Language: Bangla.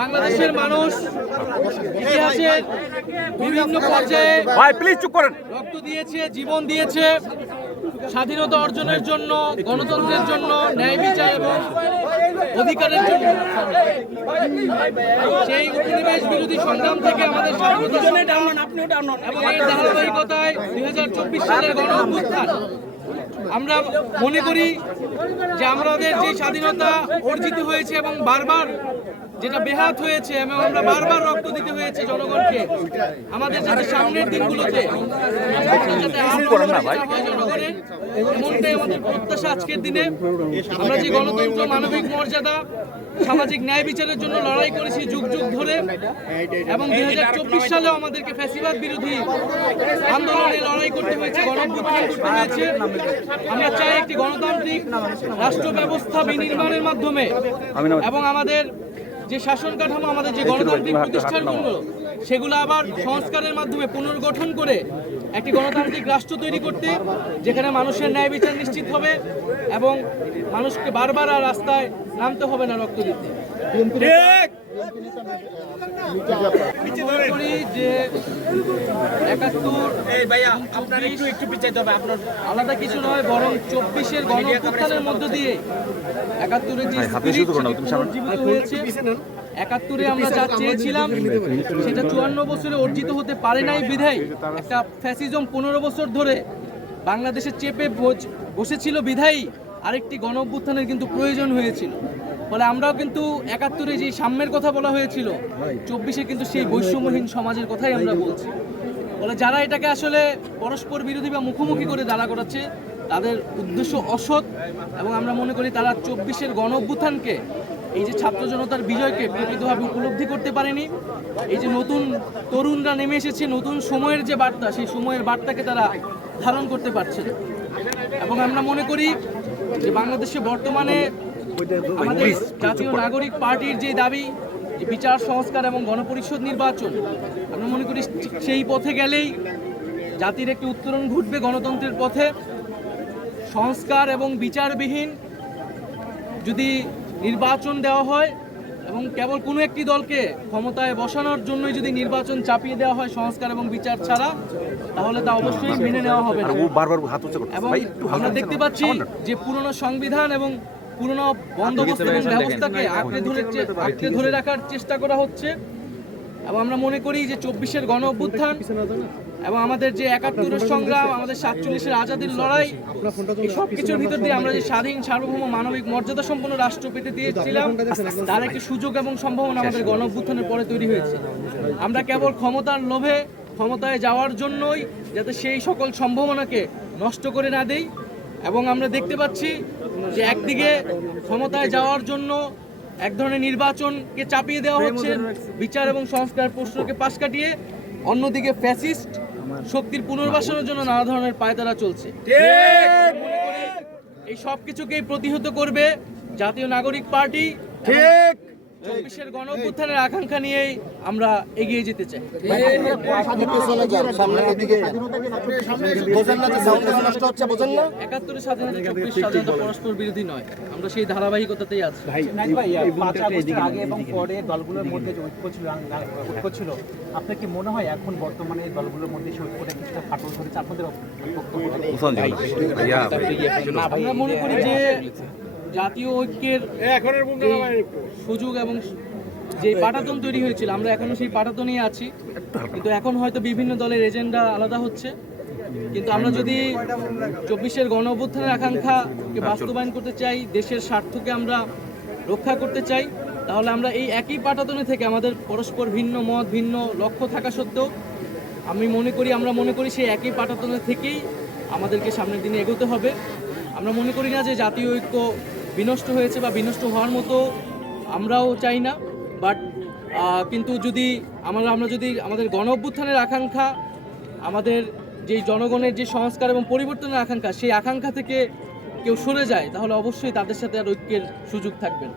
বাংলাদেশের মানুষ ইতিহাসের বিভিন্ন পর্যায়ে ভাই প্লিজ চুপ করেন। রক্ত দিয়েছে জীবন দিয়েছে স্বাধীনতা অর্জনের জন্য গণতন্ত্রের জন্য ন্যায় বিচার এবং অধিকারের জন্য। সেই উপনিবেশ বিরোধী সংগ্রাম থেকে আমাদের স্বাধীনতা এবং এর ধারাবাহিকতায় দুই হাজার চব্বিশ সালের গণ অভ্যুত্থান আমরা মনে করি যে আমাদের যে স্বাধীনতা অর্জিত হয়েছে এবং বারবার যেটা বেহাত হয়েছে এবং আমরা বারবার রক্ত দিতে হয়েছে জনগণকে আমাদের যাতে সামনের দিনগুলোতে এমনটাই আমাদের প্রত্যাশা আজকের দিনে। আমরা যে গণতন্ত্র মানবিক মর্যাদা সামাজিক ন্যায় বিচারের জন্য লড়াই করেছি যুগ যুগ ধরে এবং দুই হাজার চব্বিশ সালেও আমাদেরকে ফ্যাসিবাদ বিরোধী আন্দোলনে লড়াই করতে হয়েছে গণভ্যুত্থান করতে হয়েছে। আমরা চাই একটি গণতান্ত্রিক রাষ্ট্র ব্যবস্থা বিনির্মাণের মাধ্যমে এবং আমাদের যে শাসন কাঠামো আমাদের যে গণতান্ত্রিক প্রতিষ্ঠানগুলো সেগুলো আবার সংস্কারের মাধ্যমে পুনর্গঠন করে একটি গণতান্ত্রিক রাষ্ট্র তৈরি করতে যেখানে মানুষের ন্যায় বিচার নিশ্চিত হবে এবং মানুষকে বারবার আর রাস্তায় নামতে হবে না রক্ত দিতে। করি যে একাত্তর আপনার একটু একটু পিছাইতে হবে আপনার আলাদা কিছু নয় বরং চব্বিশের গণঅভ্যুত্থানের মধ্য দিয়ে একাত্তরের যে হয়েছে একাত্তরে আমরা যা চেয়েছিলাম সেটা চুয়ান্ন বছরে অর্জিত হতে পারে নাই বিধায়। একটা ফ্যাসিজম পনেরো বছর ধরে বাংলাদেশে চেপে বসেছিল বিধায়ী। আরেকটি গণ অভ্যুত্থানের কিন্তু প্রয়োজন হয়েছিল। ফলে আমরাও কিন্তু একাত্তরে যে সাম্যের কথা বলা হয়েছিল, চব্বিশে কিন্তু সেই বৈষম্যহীন সমাজের কথাই আমরা বলছি। ফলে যারা এটাকে আসলে পরস্পর বিরোধী বা মুখোমুখি করে দাঁড়া করাচ্ছে, তাদের উদ্দেশ্য অসৎ এবং আমরা মনে করি তারা চব্বিশের গণ অভ্যুত্থানকে, এই যে ছাত্র জনতার বিজয়কে প্রকৃতভাবে উপলব্ধি করতে পারেনি। এই যে নতুন তরুণরা নেমে এসেছে, নতুন সময়ের যে বার্তা, সেই সময়ের বার্তাকে তারা ধারণ করতে পারছে এবং আমরা মনে করি যে বাংলাদেশে বর্তমানে আমাদের জাতীয় নাগরিক পার্টির যে দাবি যে বিচার সংস্কার এবং গণপরিষদ নির্বাচন আমরা মনে করি সেই পথে গেলেই জাতির একটি উত্তরণ ঘটবে গণতন্ত্রের পথে। সংস্কার এবং বিচারবিহীন যদি নির্বাচন দেওয়া হয় এবং কেবল কোনো একটি দলকে ক্ষমতায় বসানোর জন্যই যদি নির্বাচন চাপিয়ে দেওয়া হয় সংস্কার এবং বিচার ছাড়া তাহলে তা অবশ্যই মেনে নেওয়া হবে এবং আমরা দেখতে পাচ্ছি যে পুরনো সংবিধান এবং পুরনো বন্দোবস্ত এবং ব্যবস্থাকে আঁকড়ে ধরে আঁকড়ে ধরে রাখার চেষ্টা করা হচ্ছে। এবং আমরা মনে করি যে চব্বিশের গণ অভ্যুত্থান এবং আমাদের যে একাত্তরের সংগ্রাম আমাদের সাতচল্লিশের আজাদির লড়াই সব কিছুর ভিতর দিয়ে আমরা যে স্বাধীন সার্বভৌম মানবিক মর্যাদা সম্পন্ন রাষ্ট্র পেতে দিয়েছিলাম তার একটি সুযোগ এবং সম্ভাবনা আমাদের গণ অভ্যুত্থানের পরে তৈরি হয়েছে। আমরা কেবল ক্ষমতার লোভে ক্ষমতায় যাওয়ার জন্যই যাতে সেই সকল সম্ভাবনাকে নষ্ট করে না দেই। এবং আমরা দেখতে পাচ্ছি যে একদিকে ক্ষমতায় যাওয়ার জন্য এক ধরনের নির্বাচনকে চাপিয়ে দেওয়া হচ্ছে বিচার এবং সংস্কার প্রশ্নকে পাশ কাটিয়ে অন্যদিকে ফ্যাসিস্ট শক্তির পুনর্বাসনের জন্য নানা ধরনের পায়তারা চলছে। এই সব কিছুকেই প্রতিহত করবে জাতীয় নাগরিক পার্টি ঠিক। চব্বিশের গণ অভ্যুত্থানের আকাঙ্ক্ষা নিয়েই আমরা এগিয়ে যেতে চাই। একাত্তরের স্বাধীনতা চব্বিশ স্বাধীনতা পরস্পর বিরোধী নয়। আমরা সেই ধারাবাহিকতাতেই আছি। ভাই আগে এবং পরে দলগুলোর মধ্যে যে ঐক্য ছিল ঐক্য ছিল আপনার কি মনে হয় এখন বর্তমানে এই দলগুলোর মধ্যে সেই ঐক্যটা কিছুটা ফাটল ধরেছে? আপনাদের আমরা মনে করি যে জাতীয় ঐক্যের সুযোগ এবং যে পাটাতন তৈরি হয়েছিল আমরা এখনও সেই পাটাতনই আছি। কিন্তু এখন হয়তো বিভিন্ন দলের এজেন্ডা আলাদা হচ্ছে। কিন্তু আমরা যদি চব্বিশের গণ অভ্যুত্থানের আকাঙ্ক্ষাকে বাস্তবায়ন করতে চাই দেশের স্বার্থকে আমরা রক্ষা করতে চাই তাহলে আমরা এই একই পাটাতনে থেকে আমাদের পরস্পর ভিন্ন মত ভিন্ন লক্ষ্য থাকা সত্ত্বেও আমি মনে করি আমরা মনে করি সেই একই পাটাতনে থেকেই আমাদেরকে সামনের দিনে এগোতে হবে। আমরা মনে করি না যে জাতীয় ঐক্য বিনষ্ট হয়েছে বা বিনষ্ট হওয়ার মতো আমরাও চাই না বাট কিন্তু যদি আমরা আমরা যদি আমাদের গণ অভ্যুত্থানের আকাঙ্ক্ষা আমাদের যে জনগণের যে সংস্কার এবং পরিবর্তনের আকাঙ্ক্ষা সেই আকাঙ্ক্ষা থেকে কেউ সরে যায় তাহলে অবশ্যই তাদের সাথে আর ঐক্যের সুযোগ থাকবে না।